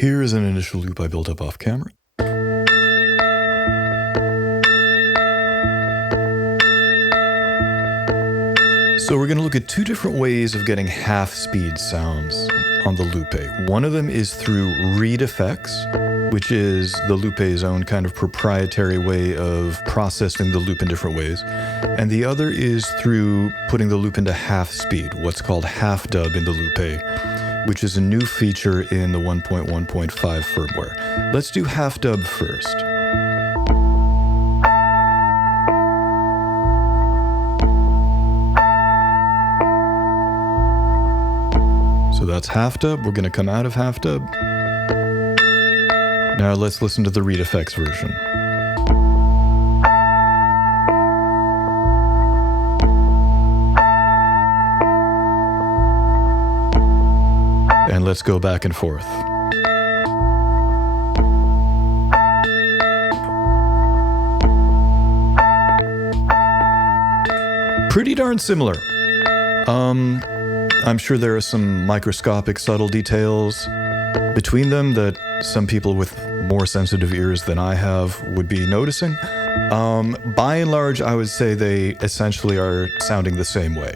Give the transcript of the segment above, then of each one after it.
Here is an initial loop I built up off camera. So we're going to look at two different ways of getting half-speed sounds on the Loupé. One of them is through ReadFX, which is the Loupé's own kind of proprietary way of processing the loop in different ways. And the other is through putting the loop into half-speed, what's called HalfDub in the Loupé, which is a new feature in the 1.1.5 firmware. Let's do HalfDub first. So that's HalfDub. We're going to come out of HalfDub. Now let's listen to the ReadFX version. And let's go back and forth. Pretty darn similar. I'm sure there are some microscopic subtle details between them that some people with more sensitive ears than I have would be noticing. By and large, I would say they essentially are sounding the same way.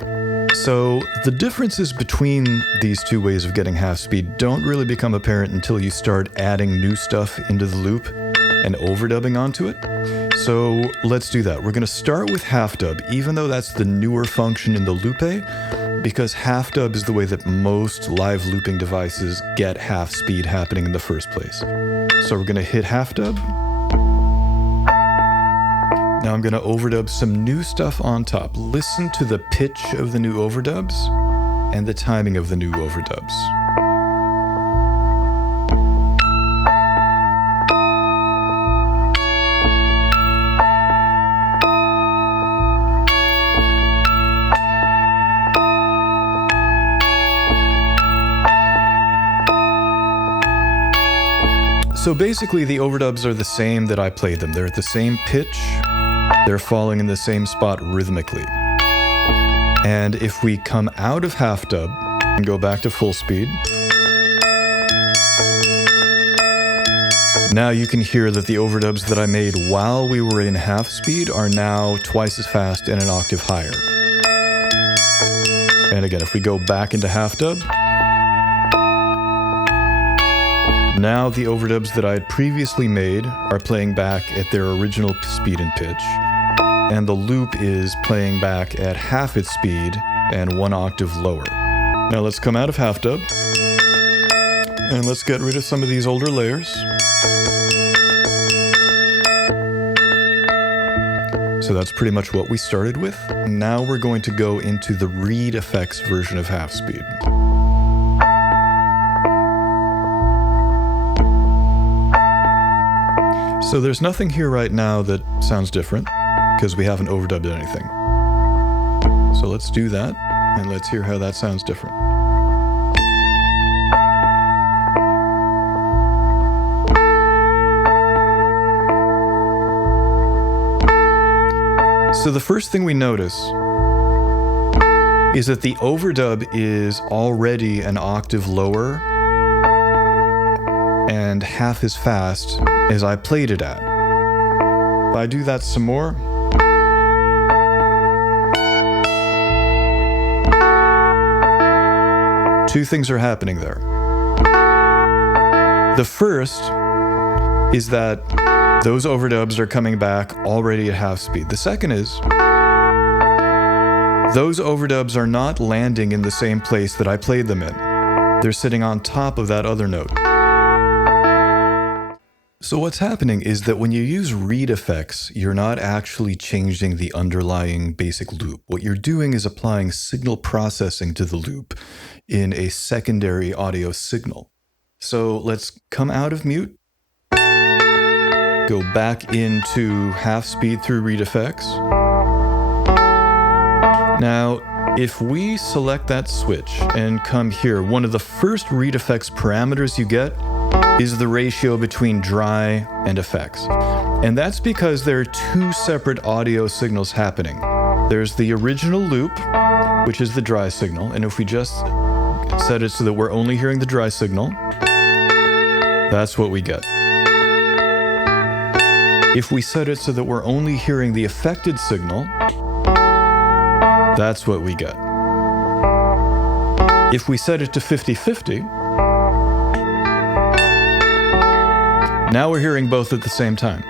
So the differences between these two ways of getting half speed don't really become apparent until you start adding new stuff into the loop and overdubbing onto it. So let's do that. We're going to start with HalfDub, even though that's the newer function in the Loupé, because HalfDub is the way that most live looping devices get half speed happening in the first place. So we're going to hit HalfDub. Now I'm going to overdub some new stuff on top. Listen to the pitch of the new overdubs and the timing of the new overdubs. So basically the overdubs are the same that I played them. They're at the same pitch. They're falling in the same spot rhythmically. And if we come out of HalfDub and go back to full speed, now you can hear that the overdubs that I made while we were in half speed are now twice as fast and an octave higher. And again, if we go back into HalfDub, now the overdubs that I had previously made are playing back at their original speed and pitch, and the loop is playing back at half its speed and one octave lower. Now let's come out of HalfDub, and let's get rid of some of these older layers. So that's pretty much what we started with. Now we're going to go into the ReadFX version of half speed. So there's nothing here right now that sounds different because we haven't overdubbed anything. So let's do that and let's hear how that sounds different. So the first thing we notice is that the overdub is already an octave lower and half as fast as I played it at. If I do that some more, two things are happening there. The first is that those overdubs are coming back already at half speed. The second is those overdubs are not landing in the same place that I played them in. They're sitting on top of that other note. So what's happening is that when you use ReadFX, you're not actually changing the underlying basic loop. What you're doing is applying signal processing to the loop in a secondary audio signal. So let's come out of mute, go back into half speed through ReadFX. Now, if we select that switch and come here, one of the first ReadFX parameters you get is the ratio between dry and effects. And that's because there are two separate audio signals happening. There's the original loop, which is the dry signal. And if we just set it so that we're only hearing the dry signal, That's what we get. If we set it so that we're only hearing the affected signal, that's what we get. If we set it to 50-50, now we're hearing both at the same time.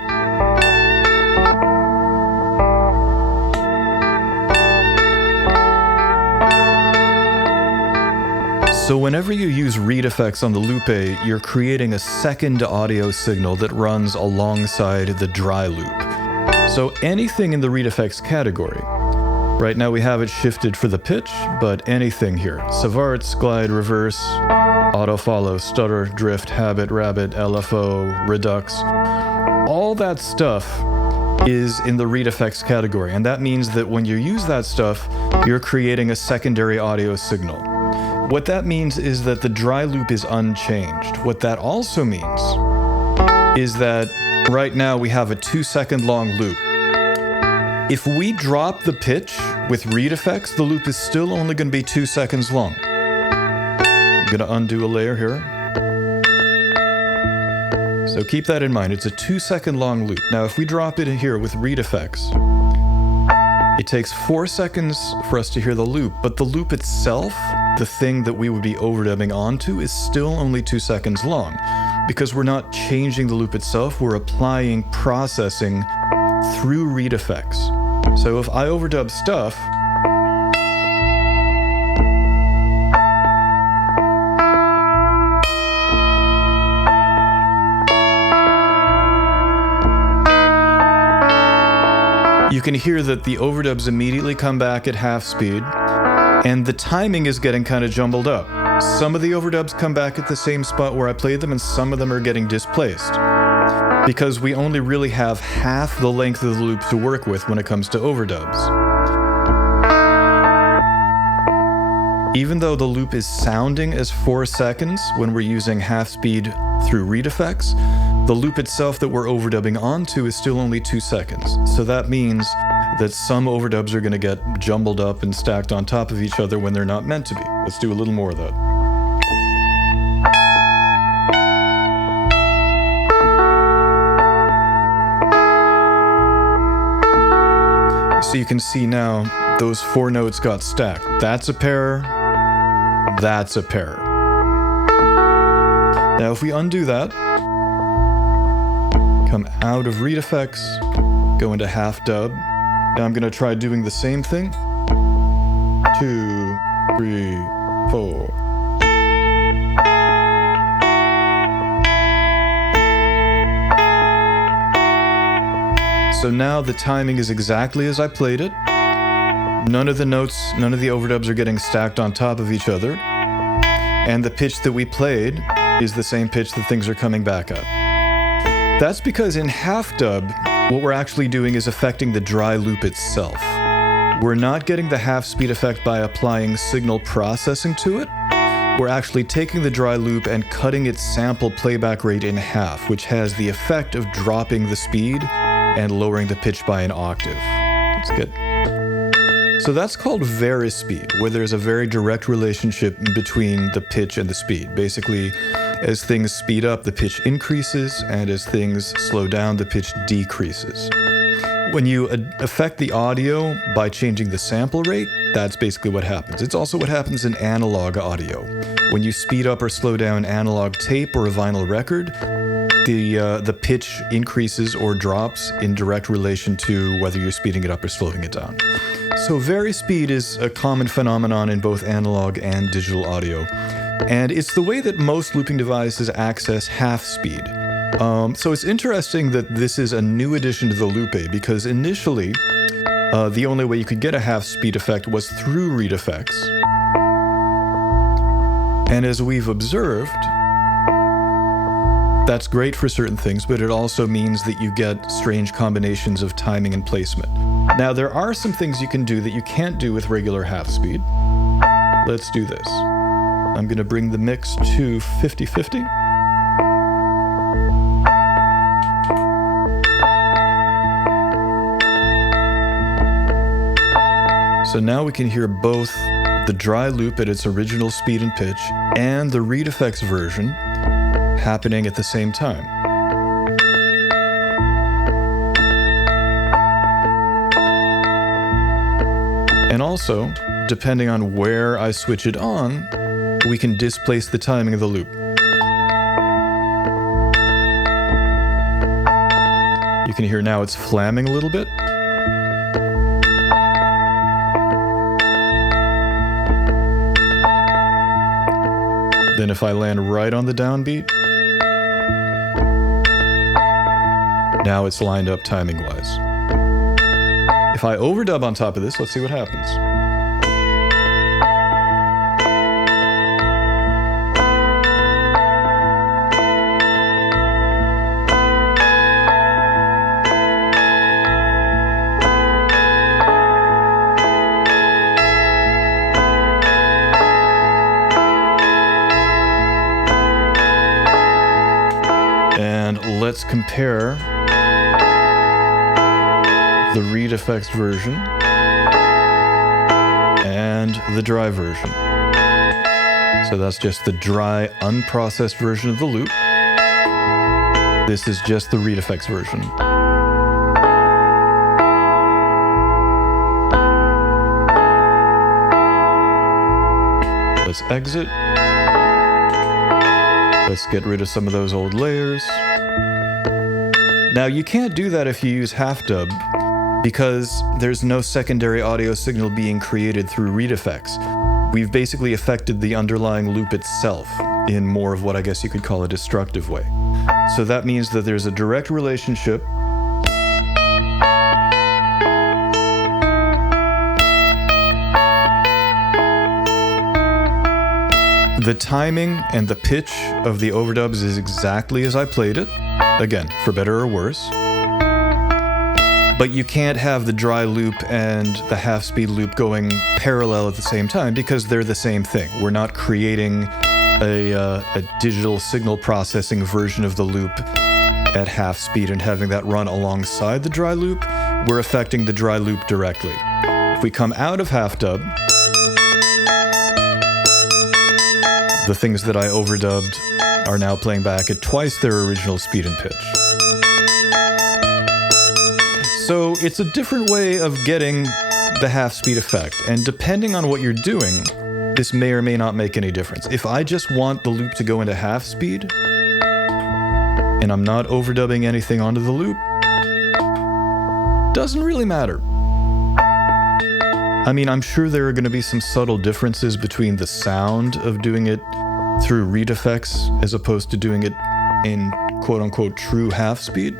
So whenever you use ReadFX on the Loupé, you're creating a second audio signal that runs alongside the dry loop. So anything in the ReadFX category. Right now we have it shifted for the pitch, but anything here. Savarts, glide, reverse, auto follow, stutter, drift, habit, rabbit, LFO, redux. All that stuff is in the ReadFX category, and that means that when you use that stuff, you're creating a secondary audio signal. What that means is that the dry loop is unchanged. What that also means is that right now we have a 2-second long loop. If we drop the pitch with ReadFX, the loop is still only going to be 2 seconds long. I'm going to undo a layer here. So keep that in mind. It's a 2-second long loop. Now, if we drop it in here with ReadFX, it takes 4 seconds for us to hear the loop, but the loop itself, the thing that we would be overdubbing onto, is still only 2 seconds long. Because we're not changing the loop itself, we're applying processing through ReadFX. So if I overdub stuff, you can hear that the overdubs immediately come back at half speed, and the timing is getting kind of jumbled up. Some of the overdubs come back at the same spot where I played them, and some of them are getting displaced, because we only really have half the length of the loop to work with when it comes to overdubs. Even though the loop is sounding as 4 seconds when we're using half speed through ReadFX, the loop itself that we're overdubbing onto is still only 2 seconds. So that means that some overdubs are going to get jumbled up and stacked on top of each other when they're not meant to be. Let's do a little more of that. So you can see now those 4 notes got stacked. That's a pair. That's a pair. Now if we undo that, come out of ReadFX, go into HalfDub. Now I'm going to try doing the same thing. 2, 3, 4. So now the timing is exactly as I played it. None of the notes, none of the overdubs are getting stacked on top of each other. And the pitch that we played is the same pitch that things are coming back at. That's because in HalfDub, what we're actually doing is affecting the dry loop itself. We're not getting the half speed effect by applying signal processing to it. We're actually taking the dry loop and cutting its sample playback rate in half, which has the effect of dropping the speed and lowering the pitch by an octave. That's good. So that's called varispeed, where there's a very direct relationship between the pitch and the speed. Basically, as things speed up, the pitch increases, and as things slow down, the pitch decreases. When you affect the audio by changing the sample rate, that's basically what happens. It's also what happens in analog audio. When you speed up or slow down analog tape or a vinyl record, the pitch increases or drops in direct relation to whether you're speeding it up or slowing it down. So varispeed is a common phenomenon in both analog and digital audio. And it's the way that most looping devices access half speed. So it's interesting that this is a new addition to the Loupé, because initially, the only way you could get a half speed effect was through ReadFX. And as we've observed, that's great for certain things, but it also means that you get strange combinations of timing and placement. Now, there are some things you can do that you can't do with regular half speed. Let's do this. I'm going to bring the mix to 50-50. So now we can hear both the dry loop at its original speed and pitch and the ReadFX version happening at the same time. And also, depending on where I switch it on, we can displace the timing of the loop. You can hear now it's flamming a little bit. Then if I land right on the downbeat, now it's lined up timing-wise. If I overdub on top of this, let's see what happens. And let's compare the ReadFX version and the dry version. So that's just the dry, unprocessed version of the loop. This is just the ReadFX version. Let's exit. Let's get rid of some of those old layers. Now, you can't do that if you use HalfDub, because there's no secondary audio signal being created through ReadFX. We've basically affected the underlying loop itself in more of what I guess you could call a destructive way. So that means that there's a direct relationship the timing and the pitch of the overdubs is exactly as I played it, again, for better or worse. But you can't have the dry loop and the half-speed loop going parallel at the same time because they're the same thing. We're not creating a digital signal processing version of the loop at half speed and having that run alongside the dry loop. We're affecting the dry loop directly. If we come out of HalfDub, the things that I overdubbed are now playing back at twice their original speed and pitch. So it's a different way of getting the half-speed effect, and depending on what you're doing, this may or may not make any difference. If I just want the loop to go into half-speed, and I'm not overdubbing anything onto the loop, doesn't really matter. I mean, I'm sure there are going to be some subtle differences between the sound of doing it through ReadFX as opposed to doing it in quote-unquote true half-speed.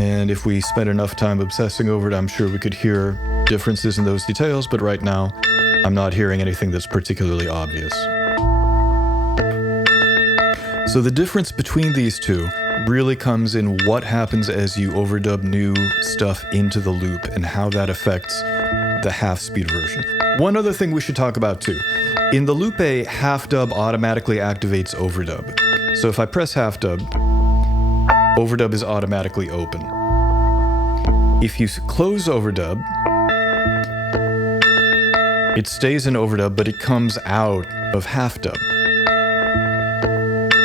And if we spent enough time obsessing over it, I'm sure we could hear differences in those details, but right now, I'm not hearing anything that's particularly obvious. So the difference between these two really comes in what happens as you overdub new stuff into the loop and how that affects the half-speed version. One other thing we should talk about too. In the Loupé, HalfDub automatically activates overdub. So if I press HalfDub, overdub is automatically open. If you close overdub, it stays in overdub, but it comes out of HalfDub.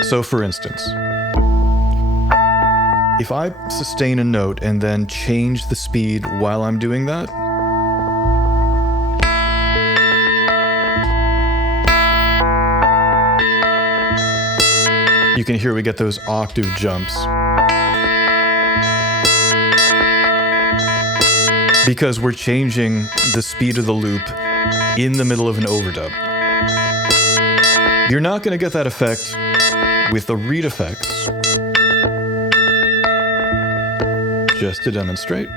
So for instance, if I sustain a note and then change the speed while I'm doing that, you can hear we get those octave jumps. Because we're changing the speed of the loop in the middle of an overdub. You're not going to get that effect with the ReadFX. Just to demonstrate.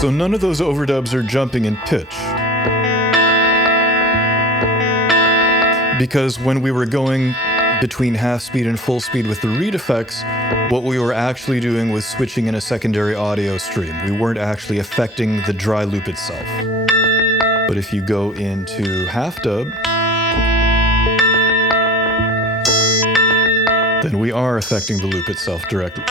So none of those overdubs are jumping in pitch. Because when we were going between half speed and full speed with the ReadFX, what we were actually doing was switching in a secondary audio stream. We weren't actually affecting the dry loop itself. But if you go into HalfDub, then we are affecting the loop itself directly.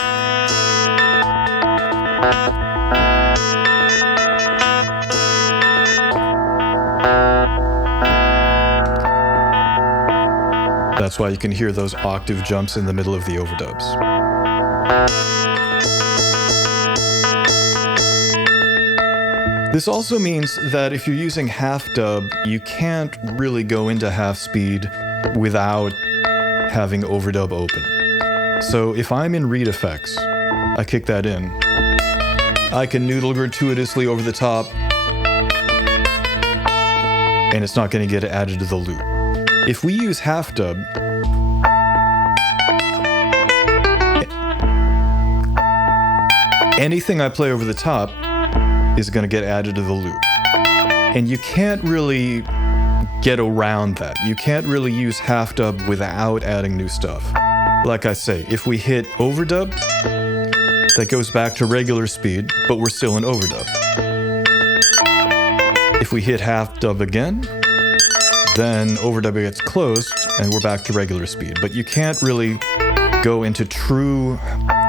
That's why you can hear those octave jumps in the middle of the overdubs. This also means that if you're using HalfDub, you can't really go into half speed without having overdub open. So if I'm in ReadFX, I kick that in, I can noodle gratuitously over the top, and it's not going to get added to the loop. If we use HalfDub, anything I play over the top is going to get added to the loop. And you can't really get around that. You can't really use HalfDub without adding new stuff. Like I say, if we hit overdub, that goes back to regular speed, but we're still in overdub. If we hit HalfDub again, then overdub gets closed and we're back to regular speed. But you can't really go into true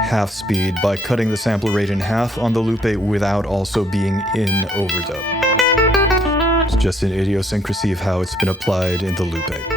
half speed by cutting the sampler rate in half on the Loupé without also being in overdub. It's just an idiosyncrasy of how it's been applied in the Loupé.